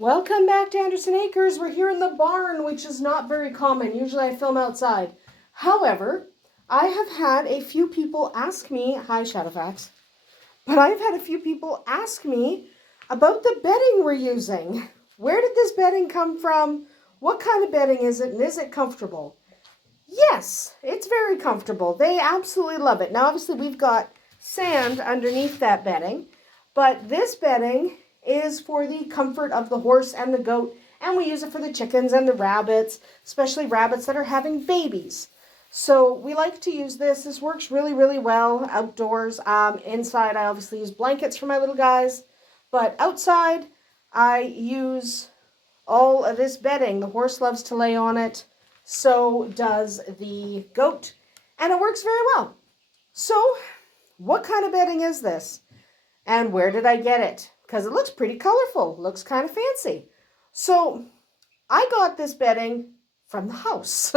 Welcome back to Andersen Acres. We're here in the barn, which is not very common. Usually I film outside. However, I have had a few people ask me, hi Shadowfax, but I've had a few people ask me about the bedding we're using. Where did this bedding come from? What kind of bedding is it, and is it comfortable? Yes, it's very comfortable. They absolutely love it. Now, obviously, we've got sand underneath that bedding, but this bedding is for the comfort of the horse and the goat, and we use it for the chickens and the rabbits, especially rabbits that are having babies. So we like to use this. This works really, really well outdoors. Inside, I obviously use blankets for my little guys, but outside, I use all of this bedding. The horse loves to lay on it. So does the goat. And it works very well. So, what kind of bedding is this? And where did I get it? Because it looks pretty colorful. Looks kind of fancy. So, I got this bedding from the house.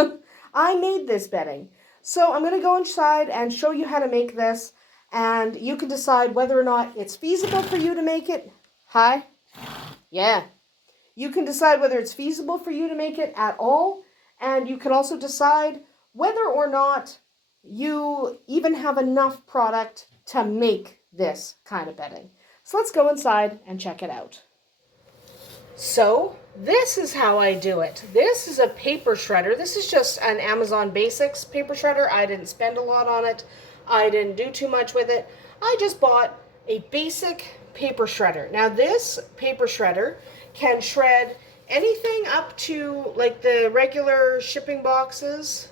I made this bedding. So, I'm going to go inside and show you how to make this. And you can decide whether or not it's feasible for you to make it. Hi? Yeah. You can decide whether it's feasible for you to make it at all. And you can also decide whether or not you even have enough product to make this kind of bedding. So let's go inside and check it out. So this is how I do it. This is a paper shredder. This is just an Amazon Basics paper shredder. I didn't spend a lot on it. I didn't do too much with it. I just bought a basic paper shredder. Now this paper shredder can shred anything up to like the regular shipping boxes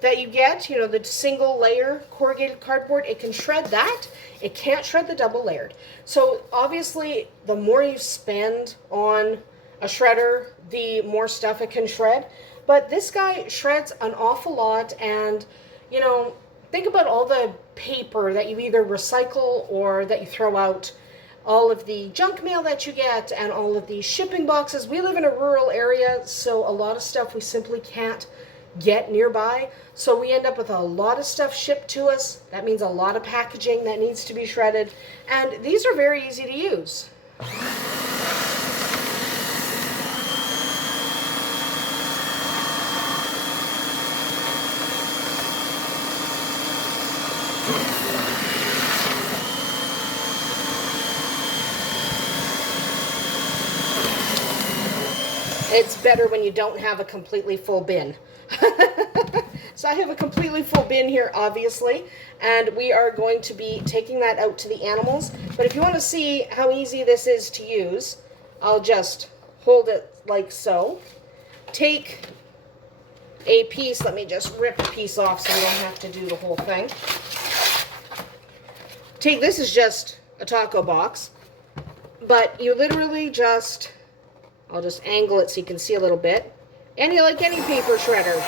that you get, you know, the single layer corrugated cardboard. It can shred that. It can't shred the double layered. So obviously the more you spend on a shredder, the more stuff it can shred. But this guy shreds an awful lot, and you know, think about all the paper that you either recycle or that you throw out, all of the junk mail that you get, and all of these shipping boxes. We live in a rural area, so a lot of stuff we simply can't get nearby. So we end up with a lot of stuff shipped to us. That means a lot of packaging that needs to be shredded. And these are very easy to use. It's better when you don't have a completely full bin. So I have a completely full bin here, obviously, and we are going to be taking that out to the animals. But if you want to see how easy this is to use, I'll just hold it like so. Take a piece. Let me just rip a piece off so we don't have to do the whole thing. This is just a taco box, but you literally just, I'll just angle it so you can see a little bit. And you like any paper shredder.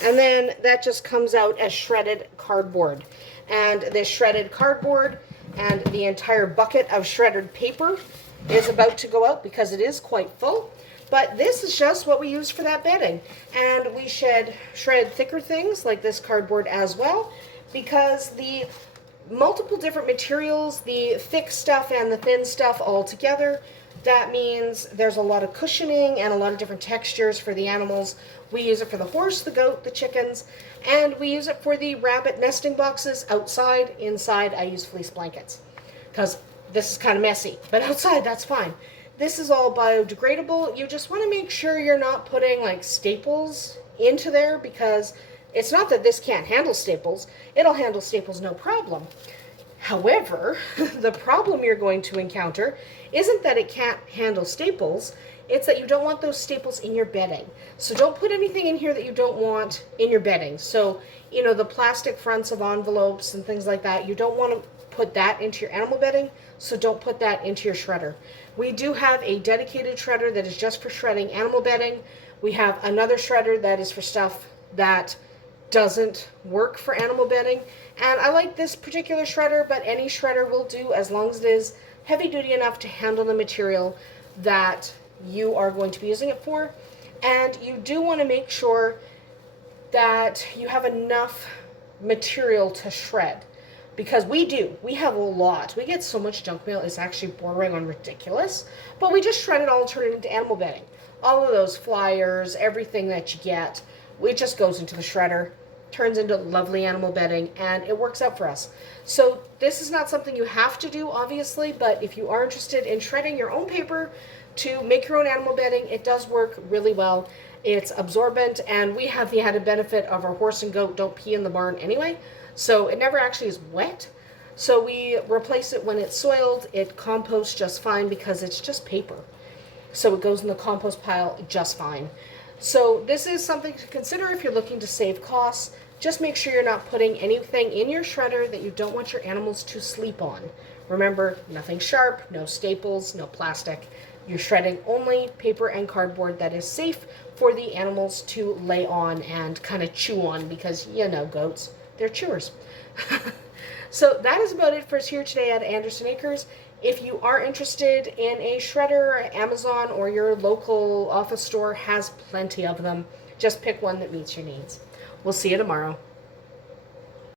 And then that just comes out as shredded cardboard. And this shredded cardboard and the entire bucket of shredded paper is about to go out because it is quite full. But this is just what we use for that bedding. And we shred thicker things like this cardboard as well, because the multiple different materials, the thick stuff and the thin stuff all together, that means there's a lot of cushioning and a lot of different textures for the animals. We use it for the horse, the goat, the chickens, and we use it for the rabbit nesting boxes outside. Inside, I use fleece blankets because this is kind of messy, but outside, that's fine. This is all biodegradable. You just want to make sure you're not putting like staples into there, because it's not that this can't handle staples. It'll handle staples no problem. However, the problem you're going to encounter isn't that it can't handle staples. It's that you don't want those staples in your bedding. So don't put anything in here that you don't want in your bedding. So, you know, the plastic fronts of envelopes and things like that, you don't want to put that into your animal bedding, so don't put that into your shredder. We do have a dedicated shredder that is just for shredding animal bedding. We have another shredder that is for stuff that doesn't work for animal bedding. And I like this particular shredder, but any shredder will do as long as it is heavy duty enough to handle the material that you are going to be using it for. And you do want to make sure that you have enough material to shred. because we have a lot. We get so much junk mail, it's actually bordering on ridiculous. But we just shred it all and turn it into animal bedding. All of those flyers, everything that you get, it just goes into the shredder, turns into lovely animal bedding, and it works out for us. So this is not something you have to do, obviously, but if you are interested in shredding your own paper to make your own animal bedding, it does work really well. It's absorbent, and we have the added benefit of our horse and goat don't pee in the barn anyway, so it never actually is wet. So we replace it when it's soiled. It composts just fine because it's just paper. So it goes in the compost pile just fine. So this is something to consider if you're looking to save costs. Just make sure you're not putting anything in your shredder that you don't want your animals to sleep on. Remember, nothing sharp, no staples, no plastic. You're shredding only paper and cardboard that is safe for the animals to lay on and kind of chew on, because, you know, goats, they're chewers. So that is about it for us here today at Andersen Acres. If you are interested in a shredder, Amazon or your local office store has plenty of them. Just pick one that meets your needs. We'll see you tomorrow.